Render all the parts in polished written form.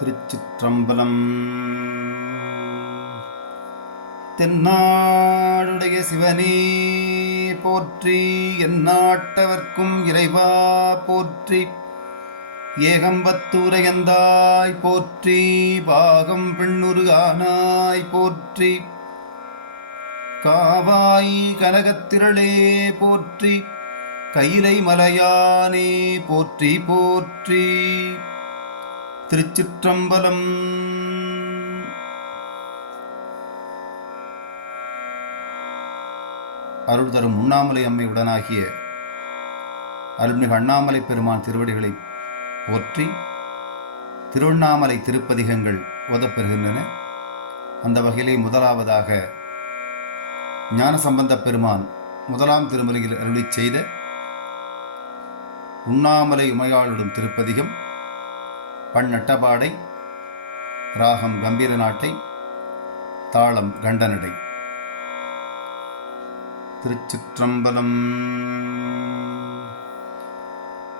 திருச்சிற்றம்பலம். தென்னாடுடைய சிவனே போற்றி, எந்நாட்டவர்க்கும் இறைவா போற்றி. ஏகம்பத்தூரையந்தாய் போற்றி, பாகம் பெண்ணுரு ஆனாய் போற்றி. காவாய் கனகத்திரளே போற்றி, கைலை மலையானே போற்றி போற்றி. திருச்சிற்றம்பலம். அருள் தரும் உண்ணாமலை அம்மை உடனாகிய அருள்மிகு அண்ணாமலை பெருமான் திருவடிகளை போற்றி திருவண்ணாமலை திருப்பதிகங்கள் ஓதப்பெறுகின்றன. அந்த வகையிலே முதலாவதாக ஞானசம்பந்த பெருமான் முதலாம் திருமுறையில் அருளி செய்த உண்ணாமலை உமையாளுடன் திருப்பதிகம், பன்னட்டபாடை, ராகம் கம்பீர நாட்டை, தாளம் கண்டனடை. திருச்சிற்றம்பலம்.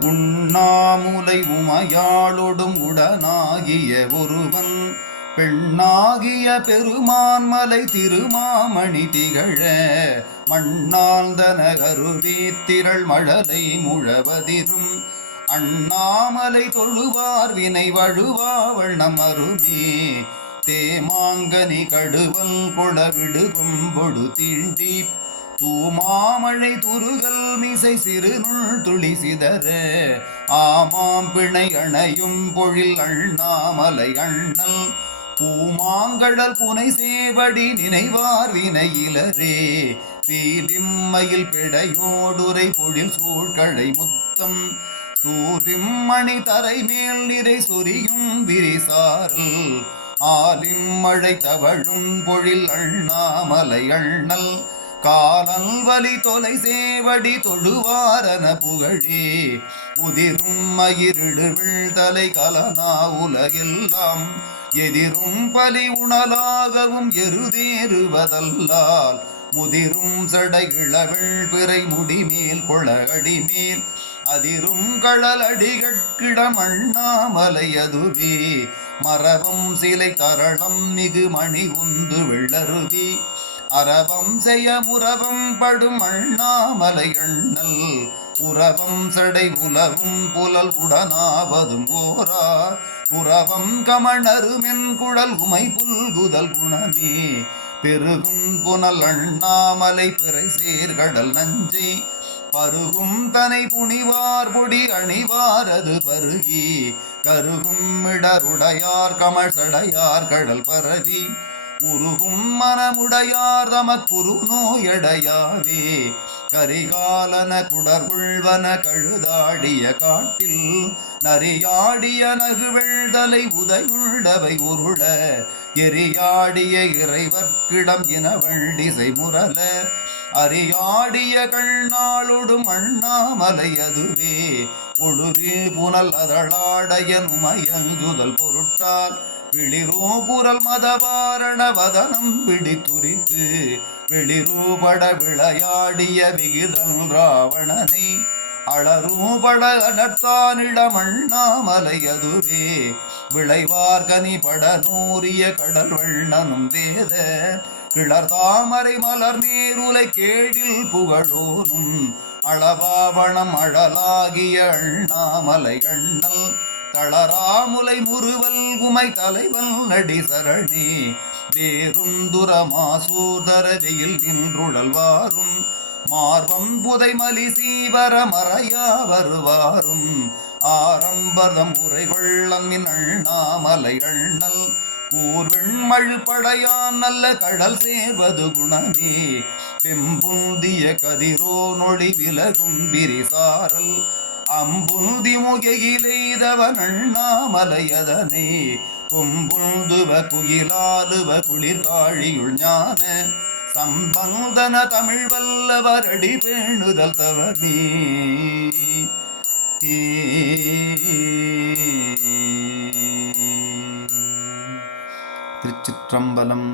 உண்ணாமுலை உமையாளொடும் உடனாகிய ஒருவன் பெண்ணாகிய பெருமான் மலை திருமாமணி திகழ மண்ணாழ்ந்தன கருவி திரள் மழலை முழவதிரும் அண்ணாமலை தொழுவார் வினை வழுவா வண்ணம் அருமே தேமாங்கனி கடுவல் கொளவிடுகும் பொடு தீண்டி தூமாமழை துருகல் மிசை சிறுநுள் துளி சிதற ஆமாம் பிணை அணையும் பொழில் அண்ணாமலை அண்ணல் பூமாங்கடல் புனை சேவடி நினைவார் வினையிலரே பீலிம்மயில் பிடையோடுரை பொழில் சூழ்கழை முத்தம் சூரிம் மணி தரை மேல் நிறை சொரியும் விரிசாரல் ஆலிம் மழை தவழும் பொழில் அண்ணாமலை அண்ணல் காலல் வலி தொலை சேவடி தொழுவாரன புகழே உதிரும் மயிரிடுவிழ் தலை கலனா உலகெல்லாம் எதிரும் பலி உணலாகவும் எருதேறுவதல்லால் முதிரும் சடை இளவெள் பிறை முடிமேல் கொள அடிமேல் அதிரும் களல் அடிகட்கிடம் அண்ணாமலை அதுவே மரபம் சிலை தரளம் மிகு மணி உந்து வெள்ளருவி அரவம் செய்ய முரவம் படும் அண்ணாமலை அண்ணல் உறவம் சடை உலவும் புலல் உடனாவதும் ஓரார் புறவம் கமணருமென் குழல் உமை புல்குதல் குணமே பெருகும் புனல் அண்ணாமலை பிறை சேர்கடல் நஞ்சை பருகும் தனை புனிவார் பொடி அணிவாரது பருகி கருகும் இடருடையார் கமல் சடையார் கடல் பரவி உருகும் மனமுடையார் தமக்குரு நோயடையாவே கரிகாலன குடர்வுள்வன கழுதாடிய காட்டில் நரியாடிய நகுவெழ்தலை உதையுள்ளவை உருள எரியாடிய இறைவர்க்கிடம் இனவள்ளிசை முரல அறியாடிய கண்ணாளொடும் அண்ணாமலை அதுவே ஒழுவில் புனல் அதழாடைய நுமையஞ்சுதல் பொருட்டால் பிளிரோ புரல் மதவாரண வதனம் பிடித்துரித்து வெளிரூபட விளையாடிய விகிதம் ராவணனை அளரூபட அனர்த்தானிடம் அண்ணாமலை அதுவே விளைவார் கனிபட நூறிய கடல் வண்ணனும் வேத கிளர் தாமரை மலர் நேருலை கேடில் புகழோனும் அளவாவணம் அழலாகிய அண்ணாமலை அண்ணல் தளராமுலை முறுவல் உமை தலைவல் நடி சரணி வேருந்துரமாசூதர வெயில் நின்றுழல் வாரும் மார்பம் புதை மலி சீவர மறையா வருவாரும் ஆரம்பதம் உரை கொள்ளமின் அண்ணாமலை அண்ணல் கூர்வெண்மழு படையான் நல்ல கடல் சேர்வது குணமே வெம்புந்திய கதிரோ நொழி விலகும் விரிசாரல் அம்புந்தி முகையிலேதவன் அண்ணாமலையதனே கொம்புந்துவ குயிலாலுவ குளிர்காழியுள் ஞான சம்பந்தன தமிழ் வல்லவர் அடி பேணுதல் தவமே. திருச்சிற்றம்பலம்.